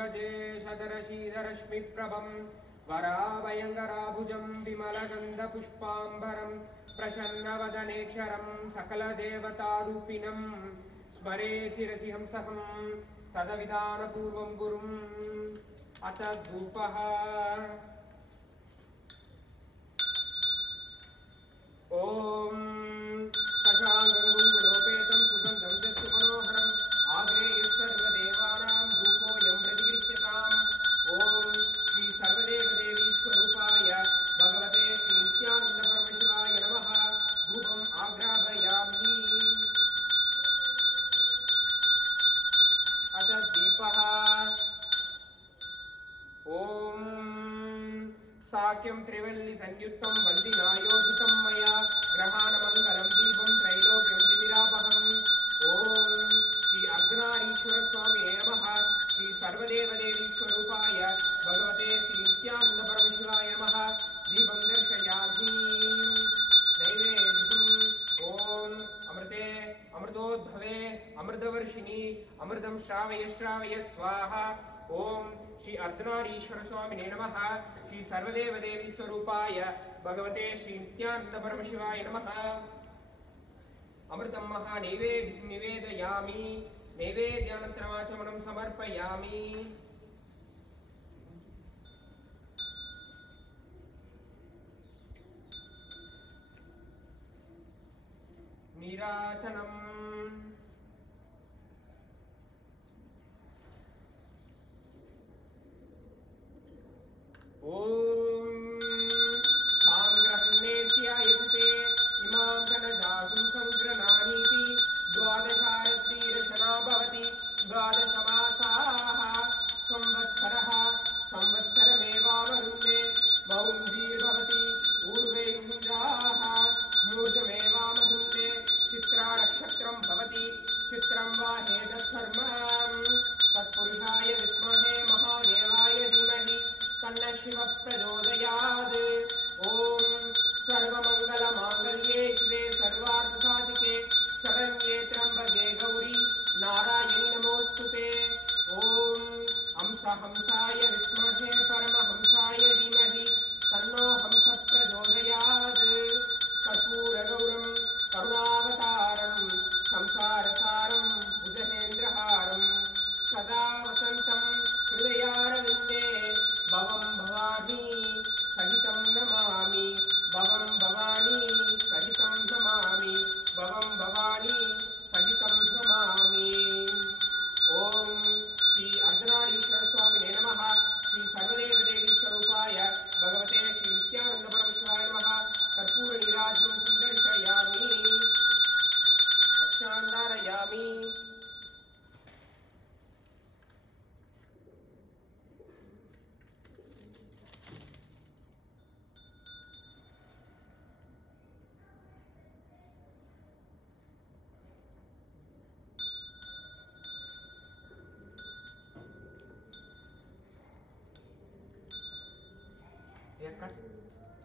गजेशधरशीधरश्मिप्रभं वराभयङ्कराभुजं विमलगन्धपुष्पाम्बरं प्रसन्नवदनेक्षरं सकलदेवतारूपिणं स्मरे चिरसि हंसहं तदविधानपूर्वं गुरुम् अथ धूपः ॐ शशाङ्कं गुङ्गुलोपेतं सुगन्धं च सुमनोहरम् आग्नेयः सर्वदेवानां धूपोऽयं प्रतिगृह्यताम् ॐ श्री सर्वदेवदेवीस्वरूपाय भगवते श्रीनित्यानन्दपरमशिवाय नमः धूपम् आग्रापयामि अथ दीपः ॐ साक्यं त्रिवल्ली संयुक्तं वन्दिनायोहितं मया ग्रहाणमङ्गलं दीपं त्रैलोक्यं तिमिरापहम् ॐ श्री अर्धनारीश्वर स्वामिने नमः श्री सर्वदेवदेवी स्वरूपाय भगवते श्री नित्यानन्दपरमशिवाय नमः दीपं दर्शयामि नैवेद्यम् ॐ अमृते अमृतोद्भवे अमृतवर्षिणी अमृतं श्रावय श्रावय स्वाहा ॐ श्री अर्धनारीश्वर स्वामिने नमः श्री सर्वदेवदेवी स्वरूपाय भगवते श्री नित्यानन्दपरमशिवाय नमः अमृतं महानैवेद्यं निवेदयामि नैवेद्यानन्तरमाचमनं समर्पयामि नीराजनम् ॐ सांग्रहण्येत्यायते इमां जनजागुं सङ्ग्रह्णानीति द्वादशारत्रीरचना भवति द्वादशमासाः संवत्सरः संवत्सरमेवावरुन्धे मौञ्जीर्भवति ऊर्वेयुञ्जाः मूर्धमेवामधुन्धे चित्रा नक्षत्रं भवति चित्रं वा हेतधर्मं तत्पुरुषाय विद्महे महादेवाय धीमहि तन्न शिवः प्रचोदयात् ॐ सर्वमङ्गलमाङ्गल्ये शिवे सर्वार्थसाधिके शरण्ये त्र्यम्बके गौरी नारायणि नमोऽस्तुते ॐ हंसाय विद्महे परमहंसाय धीमहि तन्नो हंसः प्रचोदयात् कर्पूरगौरं करुणावतारं संसारसारं भुजगेन्द्रहारं सदा वसन्तं हृदयारविन्दे भवं भवानी सहितं नमामि भवं भवानी सहितं नमामि भवं भवानी सहितं नमामि ॐ श्री अर्धनारीश्वर स्वामिने नमः श्री सर्वदेवदेवी स्वरूपाय भगवते श्री नित्यानन्दपरमशिवाय नमः कर्पूरनीराजनं संदर्शयामि रक्षां धारयामि